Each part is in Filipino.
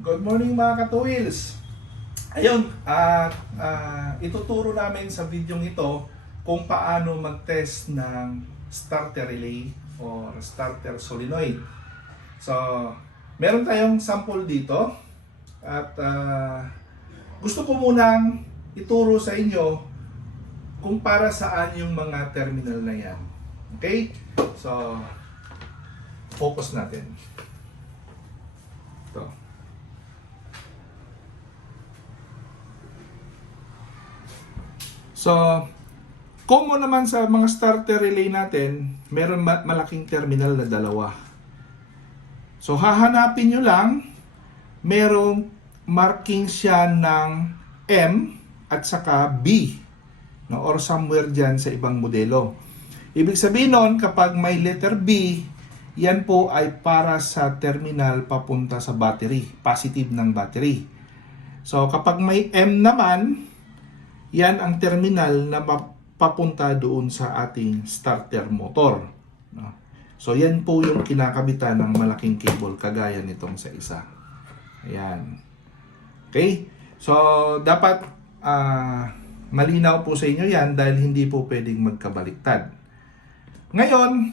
Good morning mga katuwils! Ayun, ituturo namin sa video ito kung paano mag-test ng starter relay or starter solenoid. So, meron tayong sample dito at gusto ko munang ituro sa inyo kung para saan yung mga terminal na yan. Okay? So, focus natin. Ito. So, common naman sa mga starter relay natin, meron malaking terminal na dalawa. So, hahanapin nyo lang, merong marking siya ng M at saka B, no? Or somewhere dyan sa ibang modelo. Ibig sabihin nun, kapag may letter B, yan po ay para sa terminal papunta sa battery, positive ng battery. So, kapag may M naman, yan ang terminal na papunta doon sa ating starter motor. No? So, yan po yung kinakabitan ng malaking cable, kagaya nitong sa isa. Ayan. Okay? So, dapat malinaw po sa inyo yan dahil hindi po pwedeng magkabaliktad. Ngayon,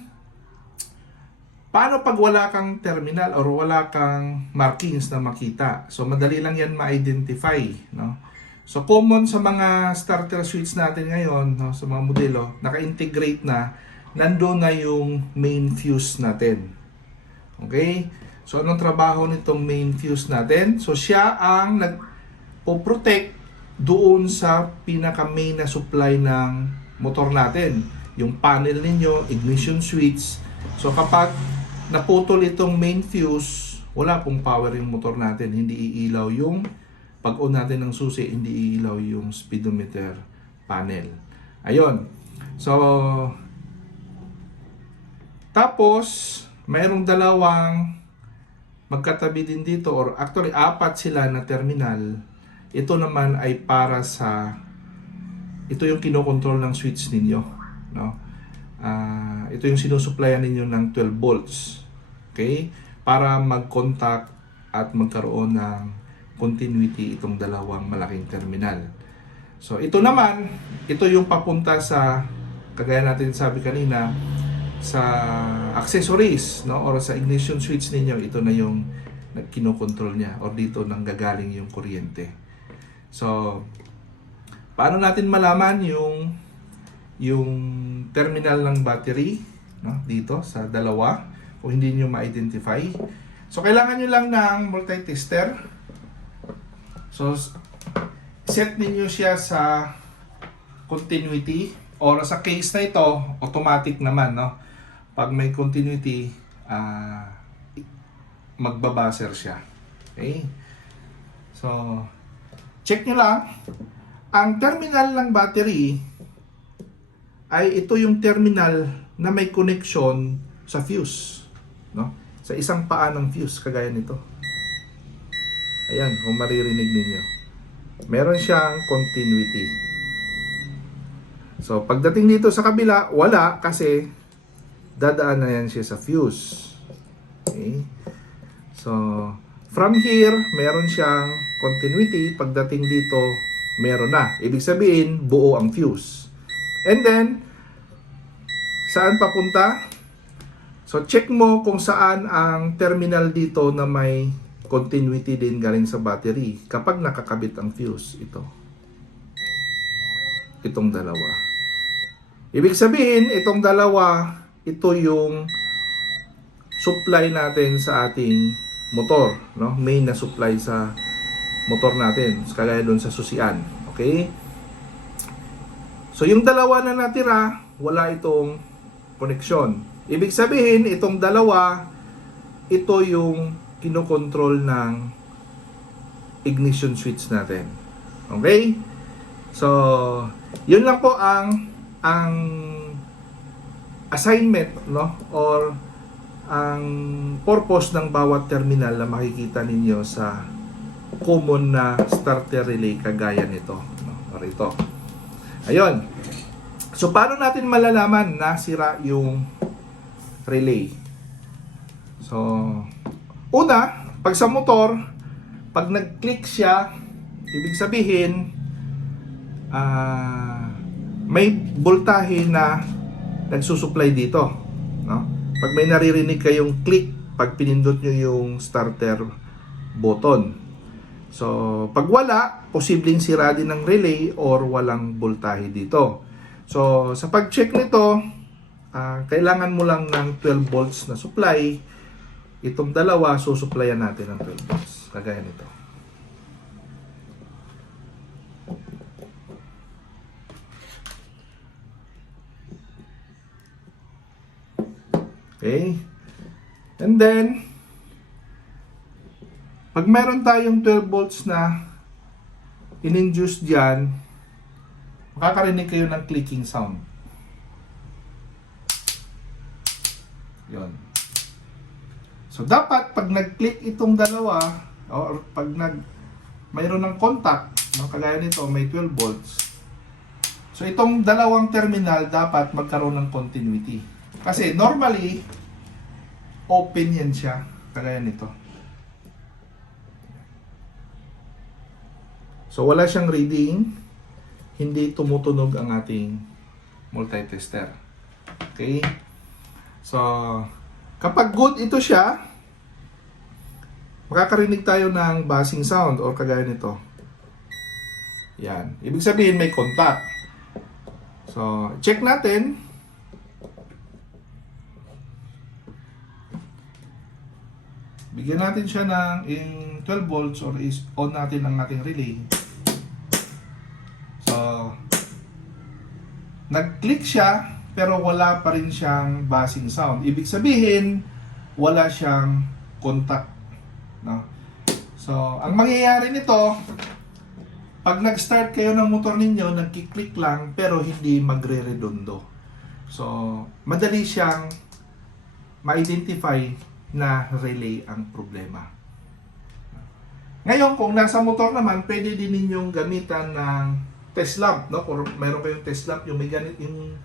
paano pag wala kang terminal or wala kang markings na makita? So, madali lang yan ma-identify, no? So, common sa mga starter switch natin ngayon, no, sa mga modelo, naka-integrate na, nandoon na yung main fuse natin. Okay? So, anong trabaho nitong main fuse natin? So, siya ang nagpo-protect doon sa pinaka-main na supply ng motor natin. Yung panel ninyo, ignition switch. So, kapag naputol itong main fuse, wala pong power yung motor natin. Hindi iilaw yung pag-on natin ng susi, hindi ilaw yung speedometer panel. Ayun. So, tapos, mayroong dalawang magkatabi din dito, or actually, apat sila na terminal. Ito naman ay para sa, ito yung kinokontrol ng switch ninyo. No? Ito yung sinusupplyan ninyo ng 12 volts. Okay? Para mag-contact at magkaroon ng continuity itong dalawang malaking terminal. So, ito naman, ito yung papunta sa, kagaya natin sabi kanina, sa accessories, no? Or sa ignition switch ninyo, ito na yung kinokontrol niya, or dito nanggagaling yung kuryente. So, paano natin malaman yung terminal ng battery, no? Dito sa dalawa, kung hindi niyo ma-identify? So, kailangan nyo lang ng multi-tester. So, set ninyo siya sa continuity, or sa case na ito, automatic naman, no? Pag may continuity, magbabaser siya. Okay? So, check nyo lang. Ang terminal ng battery ay ito yung terminal na may connection sa fuse, no? Sa isang paa ng fuse, kagaya nito. Ayan, kung maririnig ninyo. Meron siyang continuity. So, pagdating dito sa kabila, wala kasi dadaan na yan siya sa fuse. Okay? So, from here, meron siyang continuity. Pagdating dito, meron na. Ibig sabihin, buo ang fuse. And then, saan papunta? So, check mo kung saan ang terminal dito na may continuity din galing sa battery kapag nakakabit ang fuse. Itong dalawa. Ibig sabihin, itong dalawa, ito yung supply natin sa ating motor, no? Main na supply sa motor natin, kagaya doon sa susian. Okay? So, yung dalawa na natira, wala itong connection. Ibig sabihin, itong dalawa, ito yung kinokontrol ng ignition switch natin. Okay? So, yun lang po ang assignment, no? Or ang purpose ng bawat terminal na makikita ninyo sa common na starter relay kagaya nito, no? Or ito. Ayun. So, paano natin malalaman na sira yung relay? So, una, pag sa motor, Pag nag-click siya, ibig sabihin, may voltahe na nagsusupply dito, no? Pag may naririnig kayong click, pag pinindot nyo yung starter button. So, pag wala, posibleng sira din ng relay or walang voltahe dito. So, sa pag-check nito, kailangan mo lang ng 12 volts na supply. Itong dalawa, susuplayan natin ng 12 volts. Kagaya nito. Okay? And then, pag meron tayong 12 volts na in-induce dyan, makakarinig kayo ng clicking sound. Yun. So, dapat pag nag-click itong dalawa, or pag mayroon ng contact, kagaya nito, may 12 volts. So, itong dalawang terminal dapat magkaroon ng continuity. Kasi normally, open yan siya, kagaya nito. So, wala siyang reading, hindi tumutunog ang ating multitester. Okay? So, kapag good ito siya, makakarinig tayo ng buzzing sound or kagaya nito. Yan. Ibig sabihin may contact. So, check natin. Bigyan natin siya ng 12 volts or is on natin ang ating relay. So, nag-click siya pero wala pa rin siyang buzzing sound. Ibig sabihin, wala siyang contact. No? So, ang mangyayari nito, pag nag-start kayo ng motor ninyo, nag-click lang pero hindi magre-redondo. So, madali siyang ma-identify na relay ang problema. Ngayon, kung nasa motor naman, pwede din ninyong gamitan ng test lamp, no? Kung mayroon kayong test lamp, yung may ganit, yung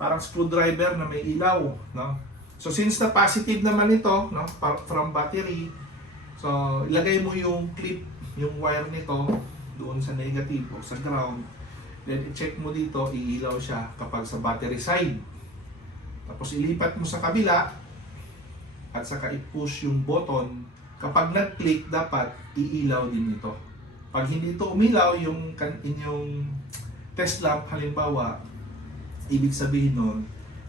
parang screwdriver na may ilaw, no? So, since na positive naman ito, no, from battery, so, ilagay mo yung clip, yung wire nito, doon sa negative o sa ground, then i-check mo dito, iilaw siya kapag sa battery side. Tapos, ilipat mo sa kabila, at saka i-push yung button, kapag nag-click, dapat iilaw din ito. Pag hindi ito umilaw, yung inyong test lamp, halimbawa, ibig sabihin nun,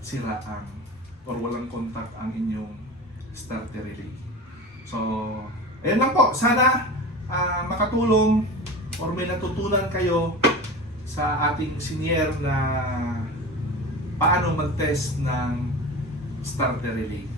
sira ang, or walang contact ang inyong starter relay. So, ayun lang po. Sana makatulong or may natutunan kayo sa ating senior na paano mag-test ng starter relay.